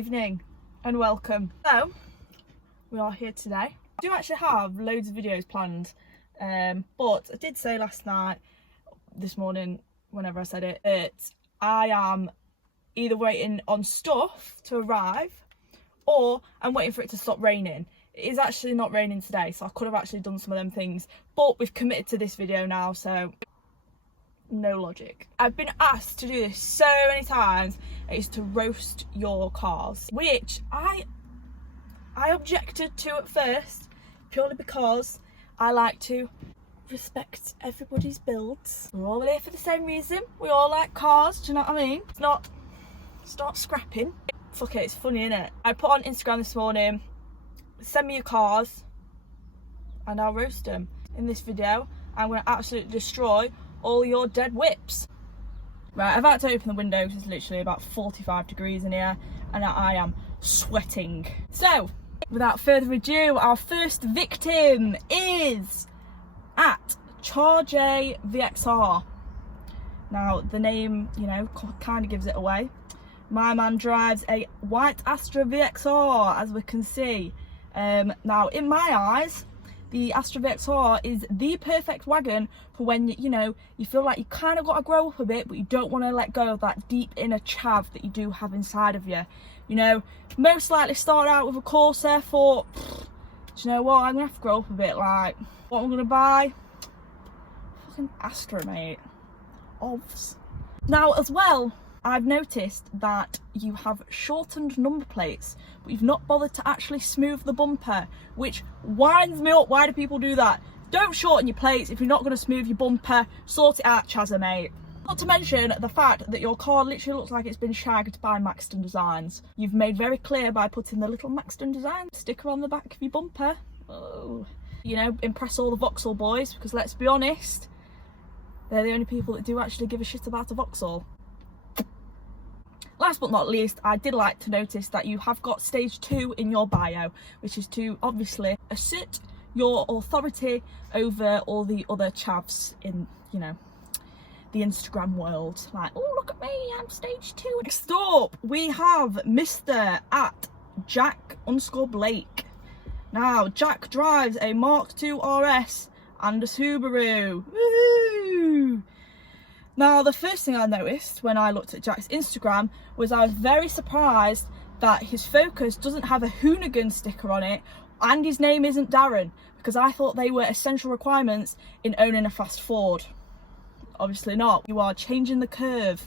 evening and welcome. So, we are here today. I do actually have loads of videos planned, but I did say last night, this morning, whenever I said it, that I am either waiting on stuff to arrive or I'm waiting for it to stop raining. It is actually not raining today, so I could have actually done some of them things, but we've committed to this video now, so no logic. I've been asked to do this so many times, is to roast your cars, which I objected to at first, purely because I like to respect everybody's builds. We're all here for the same reason. We all like cars, do you know what I mean? It's not scrapping. Fuck it, it's funny, innit? I put on Instagram this morning, send me your cars and I'll roast them. In this video, I'm going to absolutely destroy all your dead whips. Right, I've had to open the window because it's literally about 45 degrees in here and I am sweating. So, without further ado, our first victim is at Charge VXR. Now, the name, you know, kind of gives it away. My man drives a white Astra VXR, as we can see. Now, in my eyes, the Astra VXR is the perfect wagon for when, you feel like you kind of got to grow up a bit, but you don't want to let go of that deep inner chav that you do have inside of you. You know, most likely started out with a Corsair, thought, do you know what, I'm going to have to grow up a bit, like, what I'm going to buy? Fucking Astra, mate. Ovs. Now, as well, I've noticed that you have shortened number plates, but you've not bothered to actually smooth the bumper, which winds me up. Why do people do that? Don't shorten your plates if you're not going to smooth your bumper. Sort it out, Chazza, mate. Not to mention the fact that your car literally looks like it's been shagged by Maxton Designs. You've made very clear by putting the little Maxton Design sticker on the back of your bumper. Oh. You know, impress all the Vauxhall boys, because let's be honest, they're the only people that do actually give a shit about a Vauxhall. Last but not least, I did like to notice that you have got stage 2 in your bio, which is to obviously assert your authority over all the other chavs in, the Instagram world. Like, oh, look at me, I'm stage 2. Next up, we have Mr. at Jack_Blake. Now, Jack drives a Mark II RS and a Subaru. Woohoo! Now, the first thing I noticed when I looked at Jack's Instagram was I was very surprised that his Focus doesn't have a Hoonigan sticker on it and his name isn't Darren, because I thought they were essential requirements in owning a fast Ford. Obviously not. You are changing the curve.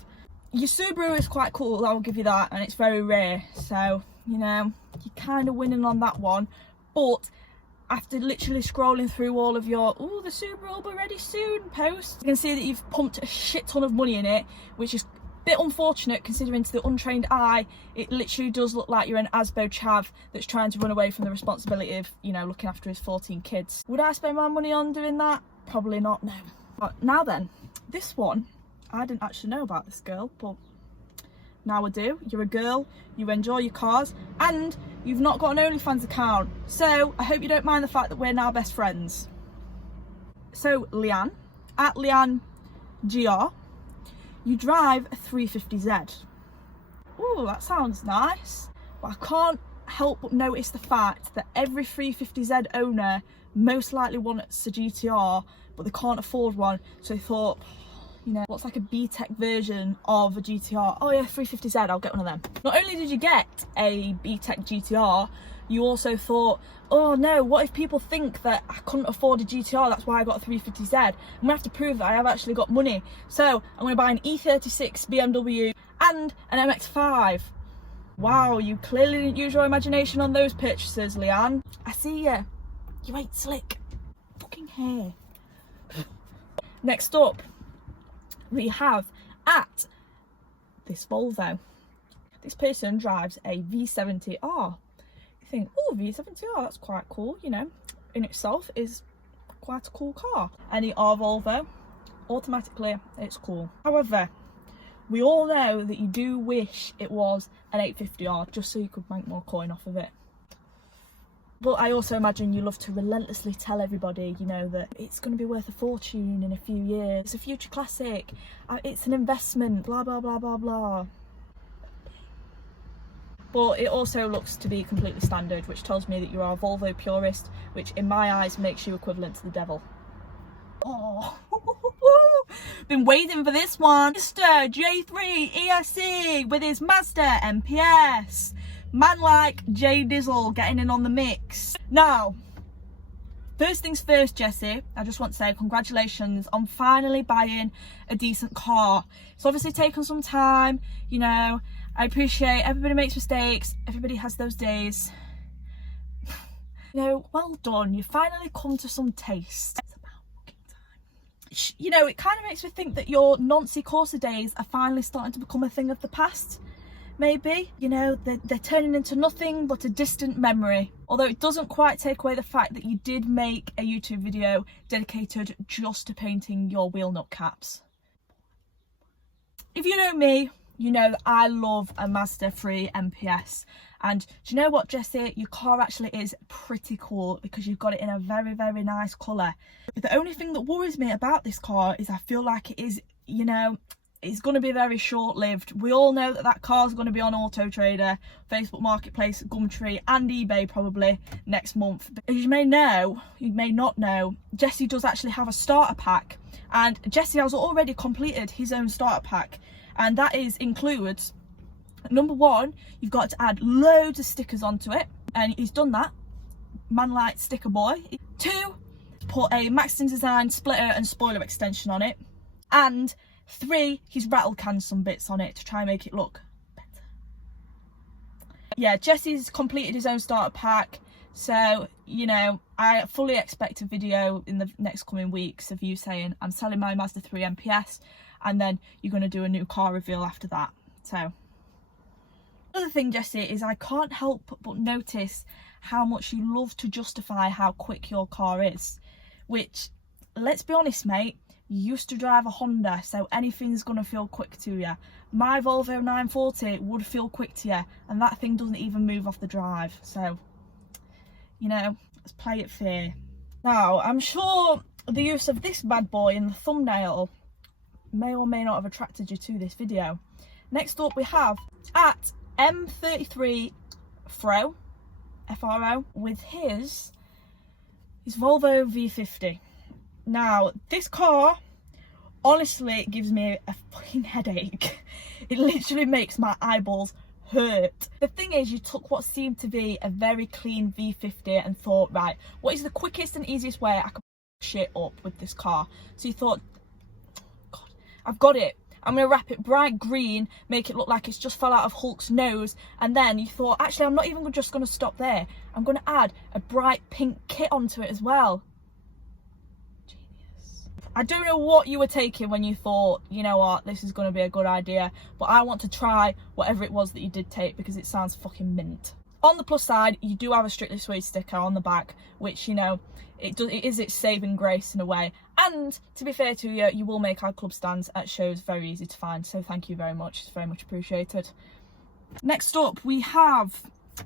Your Subaru is quite cool, I'll give you that, and it's very rare, so, you're kind of winning on that one. But after literally scrolling through all of your, oh, the Subaru will be ready soon posts, you can see that you've pumped a shit ton of money in it, which is a bit unfortunate considering to the untrained eye, it literally does look like you're an Asbo chav that's trying to run away from the responsibility of, looking after his 14 kids. Would I spend my money on doing that? Probably not, no. But now then, this one, I didn't actually know about this girl, but now I do. You're a girl, you enjoy your cars, and you've not got an OnlyFans account. So I hope you don't mind the fact that we're now best friends. So Leanne, at Leanne GR, you drive a 350Z. Oh, that sounds nice. But I can't help but notice the fact that every 350Z owner most likely wants a GTR, but they can't afford one. So they thought, what's like a B-Tech version of a GTR? Oh yeah, 350Z, I'll get one of them. Not only did you get a B-Tech GTR, you also thought, oh no, what if people think that I couldn't afford a GTR, that's why I got a 350Z. I'm gonna have to prove that I have actually got money. So I'm gonna buy an E36 BMW and an MX-5. Wow, you clearly didn't use your imagination on those purchases, Leanne. I see ya. You ain't slick. Fucking hair. Next up, we have at this Volvo. This person drives a V70R. You think, oh, V70R, that's quite cool, in itself is quite a cool car. Any R Volvo, automatically it's cool. However, we all know that you do wish it was an 850R just so you could make more coin off of it. But I also imagine you love to relentlessly tell everybody, that it's going to be worth a fortune in a few years. It's a future classic. It's an investment, blah, blah, blah, blah, blah. but it also looks to be completely standard, which tells me that you are a Volvo purist, which in my eyes makes you equivalent to the devil. Oh, been waiting for this one. Mr. J3 ESC with his Mazda MPS. Man like J Diesel getting in on the mix. Now, first things first, Jessie, I just want to say congratulations on finally buying a decent car. It's obviously taken some time, you know, I appreciate everybody makes mistakes, everybody has those days. You know, well done, you finally come to some taste. It's about fucking time. You know, it kind of makes me think that your Nancy Corsa days are finally starting to become a thing of the past. Maybe, you know, they're turning into nothing but a distant memory. Although it doesn't quite take away the fact that you did make a YouTube video dedicated just to painting your wheel nut caps. If you know me, you know that I love a Mazda 3 MPS. And do you know what, Jessie? Your car actually is pretty cool because you've got it in a very, very nice colour. But the only thing that worries me about this car is I feel like it is, you know, it's going to be very short-lived. We all know that that car's going to be on Auto Trader, Facebook Marketplace, Gumtree and eBay probably next month. But as you may know, you may not know, Jessie does actually have a starter pack, and Jessie has already completed his own starter pack, and that includes, number one, you've got to add loads of stickers onto it, and he's done that. Man like sticker boy. 2, put a Maxton Design splitter and spoiler extension on it, and 3, he's rattle canned some bits on it to try and make it look better. Yeah, Jessie's completed his own starter pack, so, you know, I fully expect a video in the next coming weeks of you saying, I'm selling my Mazda 3 MPS, and then you're going to do a new car reveal after that. So, another thing, Jessie, is I can't help but notice how much you love to justify how quick your car is, which, let's be honest, mate, you used to drive a Honda, so anything's going to feel quick to you. My Volvo 940 would feel quick to you, and that thing doesn't even move off the drive. So, you know, let's play it fair. Now, I'm sure the use of this bad boy in the thumbnail may or may not have attracted you to this video. Next up, we have at M33 FRO, FRO, with his Volvo V50. Now, this car, honestly, it gives me a fucking headache. It literally makes my eyeballs hurt. The thing is, you took what seemed to be a very clean V50 and thought, right, what is the quickest and easiest way I can shit up with this car? So you thought, God, I've got it. I'm going to wrap it bright green, make it look like it's just fell out of Hulk's nose. And then you thought, actually, I'm not even just going to stop there. I'm going to add a bright pink kit onto it as well. I don't know what you were taking when you thought, you know what, this is going to be a good idea, but I want to try whatever it was that you did take because it sounds fucking mint. On the plus side, you do have a Strictly Suede sticker on the back, which, you know, it is its saving grace in a way. And to be fair to you, you will make our club stands at shows very easy to find, so thank you very much, it's very much appreciated. Next up, we have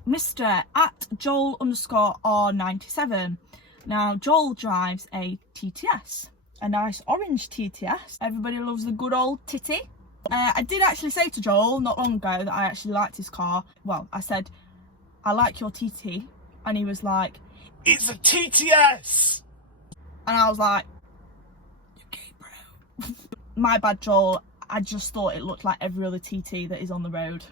Mr. at Joel_R97. Now, Joel drives a TTS. A nice orange TTS. Everybody loves the good old titty. I did actually say to Joel not long ago that I actually liked his car. Well, I said, I like your TT. And he was like, it's a TTS! And I was like, you're gay, bro. My bad, Joel. I just thought it looked like every other TT that is on the road.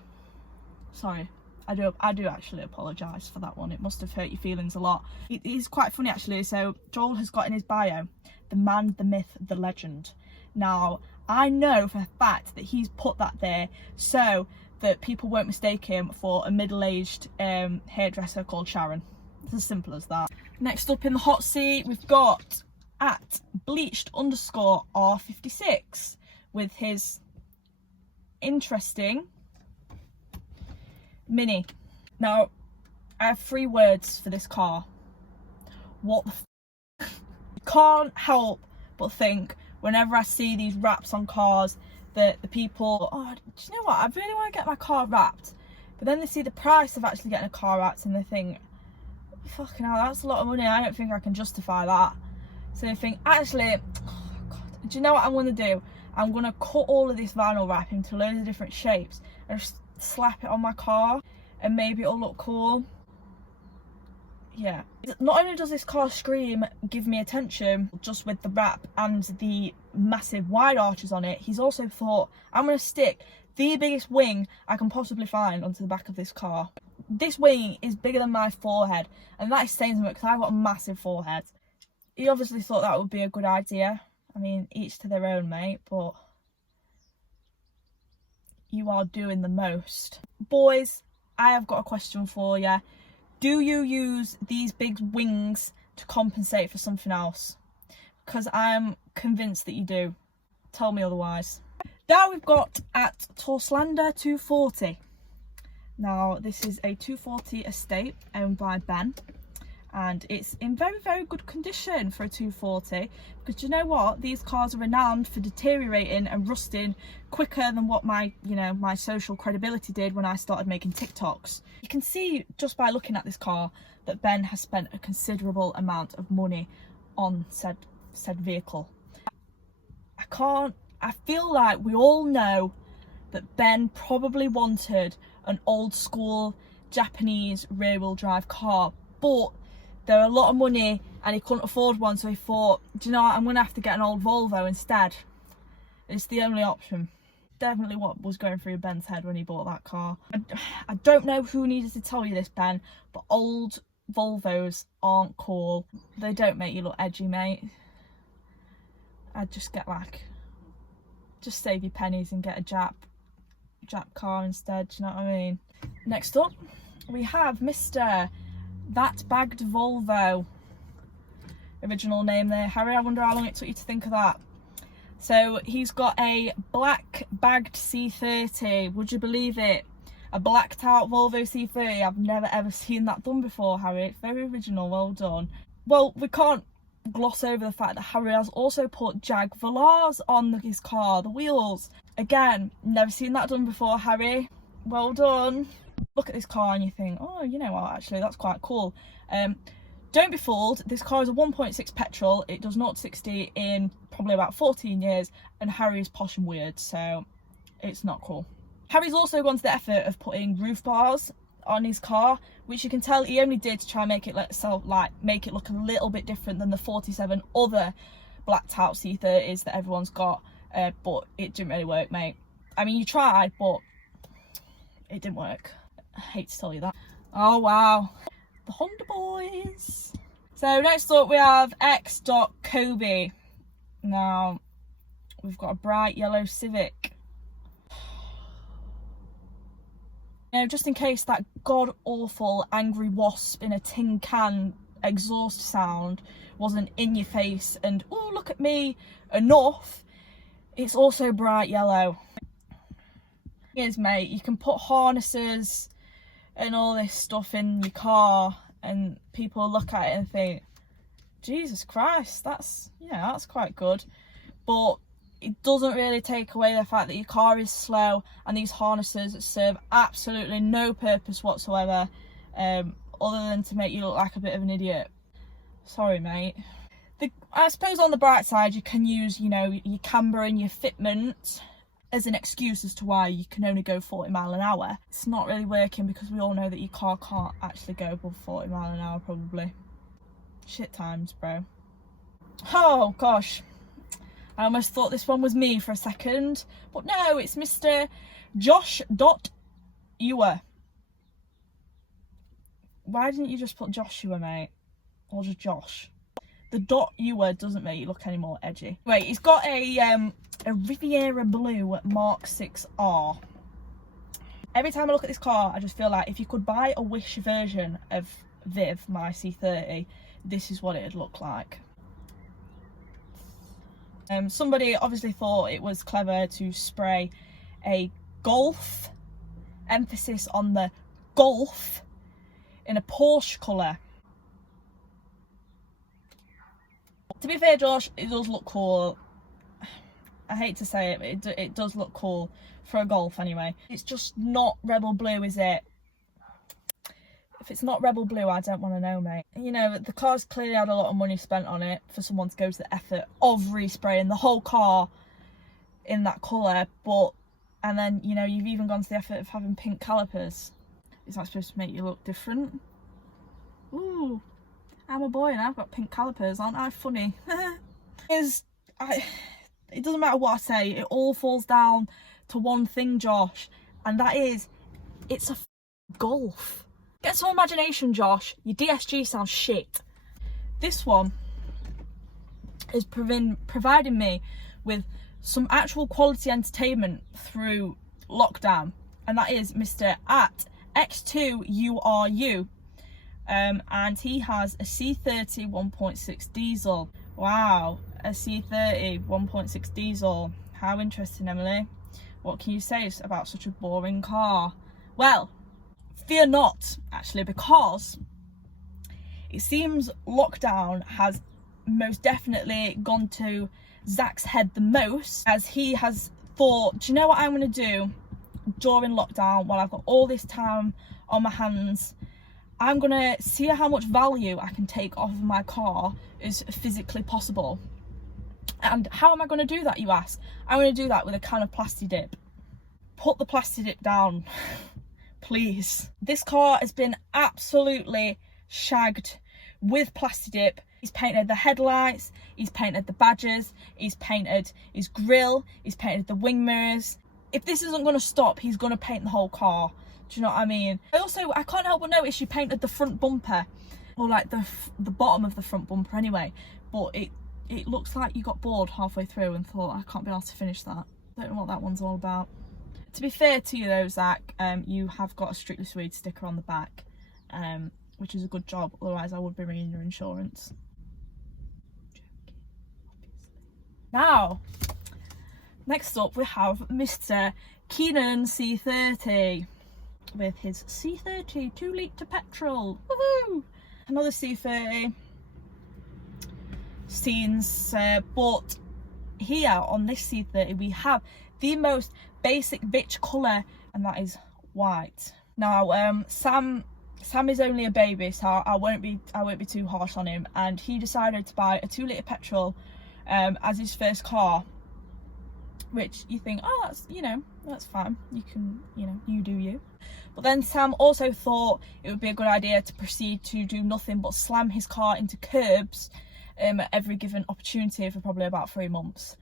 Sorry. I do actually apologise for that one. It must have hurt your feelings a lot. It is quite funny actually. So Joel has got in his bio, the man, the myth, the legend. Now, I know for a fact that he's put that there so that people won't mistake him for a middle-aged hairdresser called Sharon. It's as simple as that. Next up in the hot seat, we've got at bleached_R56 with his interesting Mini. Now, I have 3 words for this car. What the f***? Can't help but think whenever I see these wraps on cars that the people, oh, do you know what, I really want to get my car wrapped, but then they see the price of actually getting a car wrapped and they think, fucking hell, that's a lot of money, I don't think I can justify that. So they think, actually, oh God, do you know what I'm going to do? I'm going to cut all of this vinyl wrap into loads of different shapes and just slap it on my car. and maybe it'll look cool. Yeah. Not only does this car scream give me attention just with the wrap and the massive wide arches on it, he's also thought, I'm going to stick the biggest wing I can possibly find onto the back of this car. This wing is bigger than my forehead, and that is saying something because I've got a massive forehead. He obviously thought that would be a good idea. I mean, each to their own, mate, but you are doing the most. Boys, I have got a question for you. Do you use these big wings to compensate for something else? Because I'm convinced that you do. Tell me otherwise. Now we've got at Torslanda 240. Now this is a 240 estate owned by Ben, and it's in very, very good condition for a 240, because you know what, these cars are renowned for deteriorating and rusting quicker than what my social credibility did when I started making TikToks. You can see just by looking at this car that Ben has spent a considerable amount of money on said vehicle. I feel like we all know that Ben probably wanted an old school Japanese rear wheel drive car, but they're a lot of money and he couldn't afford one, so he thought, do you know what, I'm gonna have to get an old Volvo instead. It's the only option. Definitely what was going through Ben's head when he bought that car. I don't know who needed to tell you this, Ben, but old Volvos aren't cool. They don't make you look edgy, mate. I'd just get just save your pennies and get a Jap car instead, do you know what I mean? Next up, we have Mr. That Bagged Volvo. Original name there, Harry. I wonder how long it took you to think of that. So he's got a black bagged C30. Would you believe it? A blacked out Volvo C30. I've never ever seen that done before, Harry. It's very original, well done. Well, we can't gloss over the fact that Harry has also put Jag Volars on his car, the wheels. Again, never seen that done before, Harry. Well done. Look at this car and you think, oh, you know what, actually that's quite cool. Don't be fooled, this car is a 1.6 petrol. It does 0 to 60 in probably about 14 years, and Harry is posh and weird, so it's not cool. Harry's also gone to the effort of putting roof bars on his car, which you can tell he only did to try and make it look a little bit different than the 47 other blacked out C30s that everyone's got, but it didn't really work, mate. I mean, you tried, but it didn't work. I hate to tell you that. Oh wow, the Honda boys. So next up we have X.Kobe. Now we've got a bright yellow Civic. Now, just in case that god awful angry wasp in a tin can exhaust sound wasn't in your face and oh look at me enough, it's also bright yellow. Is, mate, you can put harnesses and all this stuff in your car and people look at it and think, Jesus Christ, that's quite good, but it doesn't really take away the fact that your car is slow and these harnesses serve absolutely no purpose whatsoever, other than to make you look like a bit of an idiot. Sorry, mate. I suppose on the bright side you can use, your camber and your fitment as an excuse as to why you can only go 40 miles an hour. It's not really working because we all know that your car can't actually go above 40 miles an hour probably. Shit times, bro. Oh gosh, I almost thought this one was me for a second, but no, it's Mr. Josh.Ewer. Why didn't you just put Joshua, mate? Or just Josh? The .Ewer doesn't make you look any more edgy. Wait, he's got a Riviera Blue Mark 6R. Every time I look at this car, I just feel like if you could buy a Wish version of Viv, my C30, this is what it'd look like. Somebody obviously thought it was clever to spray a Golf, emphasis on the Golf, in a Porsche colour. To be fair, Josh, it does look cool. I hate to say it, but it does look cool for a Golf anyway. It's just not Rebel Blue, is it? If it's not Rebel Blue, I don't want to know, mate. The car's clearly had a lot of money spent on it for someone to go to the effort of respraying the whole car in that colour, and then, you've even gone to the effort of having pink calipers. Is that supposed to make you look different? Ooh, I'm a boy and I've got pink calipers, aren't I funny? It doesn't matter what I say, it all falls down to one thing, Josh, and that is, it's a Golf. Get some imagination, Josh. Your DSG sounds shit. This one is providing me with some actual quality entertainment through lockdown, and that is Mr. at X2URU, and he has a C30 1.6 diesel. Wow, a C30 1.6 diesel. How interesting, Emily. What can you say about such a boring car? Well, fear not, actually, because it seems lockdown has most definitely gone to Zach's head the most, as he has thought, do you know what I'm going to do during lockdown while I've got all this time on my hands? I'm going to see how much value I can take off of my car is physically possible. And how am I going to do that, you ask? I'm going to do that with a can of Plasti Dip. Put the Plasti Dip down, please. This car has been absolutely shagged with Plasti Dip. He's painted the headlights, he's painted the badges, he's painted his grille, he's painted the wing mirrors. If this isn't going to stop, he's going to paint the whole car. Do you know what I mean? I can't help but notice you painted the front bumper, or like the bottom of the front bumper anyway, but it looks like you got bored halfway through and thought, I can't be able to finish that. Don't know what that one's all about. To be fair to you though, Zach, you have got a Strictly Swede sticker on the back, which is a good job, otherwise I would be ringing your insurance. Now, next up we have Mr. Keenan C30 with his C30 2-litre petrol. Woohoo! Another C30 scenes, but here on this C30 we have the most basic bitch colour, and that is white. Now, Sam is only a baby, so I won't be too harsh on him, and he decided to buy a 2-litre petrol as his first car, which you think, oh, that's fine, you can, you do you. But then Sam also thought it would be a good idea to proceed to do nothing but slam his car into curbs at every given opportunity for probably about 3 months.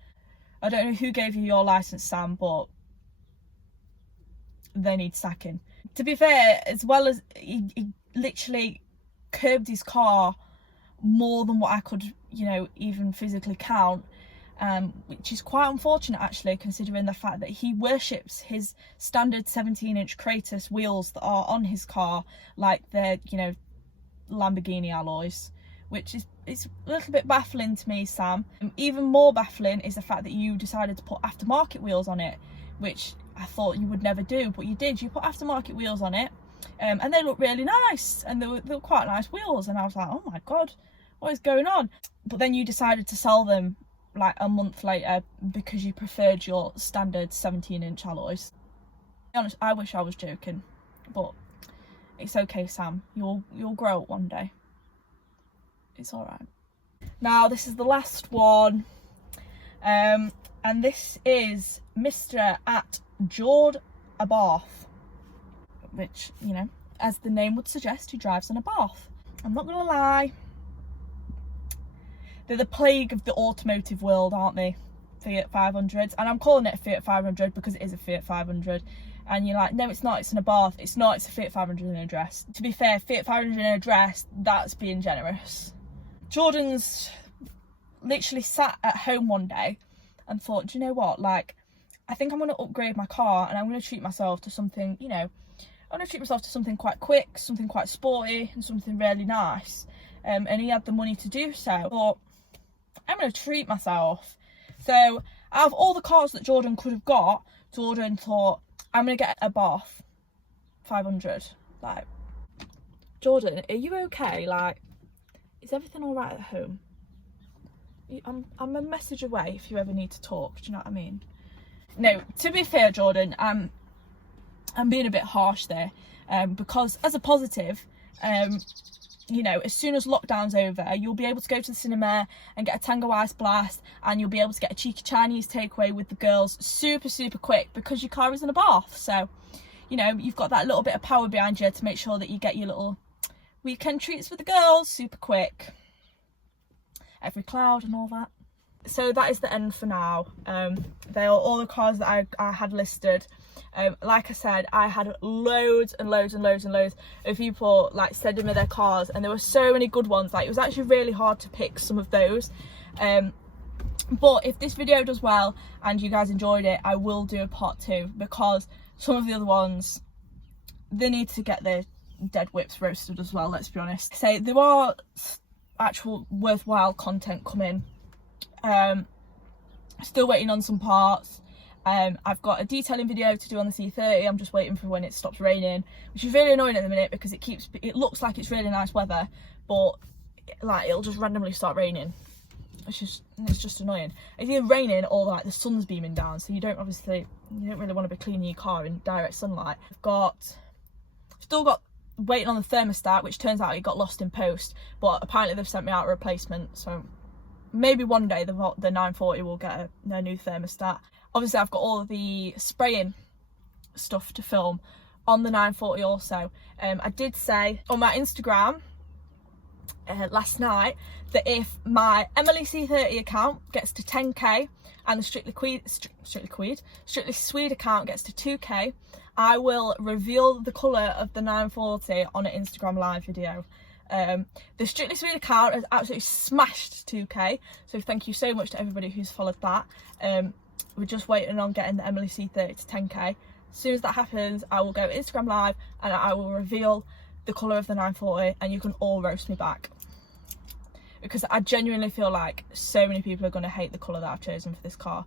I don't know who gave you your licence, Sam, but they need sacking. To be fair, as well as he literally curbed his car more than what I could, even physically count, which is quite unfortunate actually, considering the fact that he worships his standard 17-inch Kratos wheels that are on his car like they're, Lamborghini alloys, which is a little bit baffling to me, Sam. Even more baffling is the fact that you decided to put aftermarket wheels on it, which I thought you would never do, but you did. You put aftermarket wheels on it, and they look really nice, and they were quite nice wheels, and I was like, oh my god, what is going on? But then you decided to sell them like a month later because you preferred your standard 17-inch alloys. To be honest, I wish I was joking, but it's okay, Sam. You'll grow up one day. It's all right. Now this is the last one, and this is Mr. at Jord Abarth, which, as the name would suggest, he drives in a bath. I'm not gonna lie, they're the plague of the automotive world, aren't they? Fiat 500s, and I'm calling it a Fiat 500 because it is a Fiat 500. And you're like, no, it's not, it's in a bath. It's not, it's a Fiat 500 in a dress. To be fair, Fiat 500 in a dress, that's being generous. Jordan's literally sat at home one day and thought, do you know what, like, I think I'm going to upgrade my car and I'm going to treat myself to something, I'm going to treat myself to something quite quick, something quite sporty, and something really nice. And he had the money to do so. But I'm going to treat myself. So out of all the cars that Jordan could have got, Jordan thought, I'm going to get a Bath 500. Like, Jordan, are you okay? Like, is everything all right at home? I'm a message away if you ever need to talk. Do you know what I mean? No, to be fair, Jordan, I'm being a bit harsh there, because as a positive, as soon as lockdown's over, you'll be able to go to the cinema and get a Tango Ice Blast, and you'll be able to get a cheeky Chinese takeaway with the girls super, super quick because your car is in a bath. So, you know, you've got that little bit of power behind you to make sure that you get your little weekend treats for the girls super quick. Every cloud and all that. So that is the end for now. They are all the cars that I had listed. Like I said, I had loads and loads and loads and loads of people like sending me their cars, and there were so many good ones. Like, it was actually really hard to pick some of those. But if this video does well and you guys enjoyed it, I will do a part 2, because some of the other ones, they need to get their dead whips roasted as well, let's be honest. So there are actual worthwhile content coming. Still waiting on some parts. I've got a detailing video to do on the C30. I'm just waiting for when it stops raining, which is really annoying at the minute, because it looks like it's really nice weather, but like it'll just randomly start raining. It's just annoying. It's either raining or like the sun's beaming down, so you don't really want to be cleaning your car in direct sunlight. I've still got waiting on the thermostat, which turns out it got lost in post, but apparently they've sent me out a replacement, so maybe one day the 940 will get a new thermostat. Obviously I've got all of the spraying stuff to film on the 940 also. I did say on my Instagram last night that if my Emily C30 account gets to 10k and the Strictly Swede account gets to 2k, I will reveal the colour of the 940 on an Instagram live video. The Strictly Swede account has absolutely smashed 2k, so thank you so much to everybody who's followed that. We're just waiting on getting the Emily C30 to 10k. As soon as that happens, I will go Instagram live and I will reveal the colour of the 940, and you can all roast me back, because I genuinely feel like so many people are going to hate the colour that I've chosen for this car.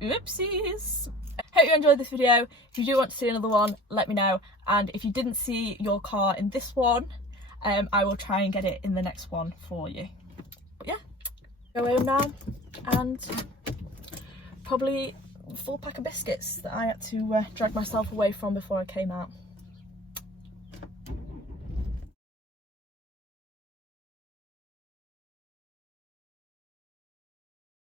Oopsies. Hope you enjoyed this video. If you do want to see another one, let me know, and if you didn't see your car in this one, I will try and get it in the next one for you. But yeah, go home now and probably a full pack of biscuits that I had to drag myself away from before I came out.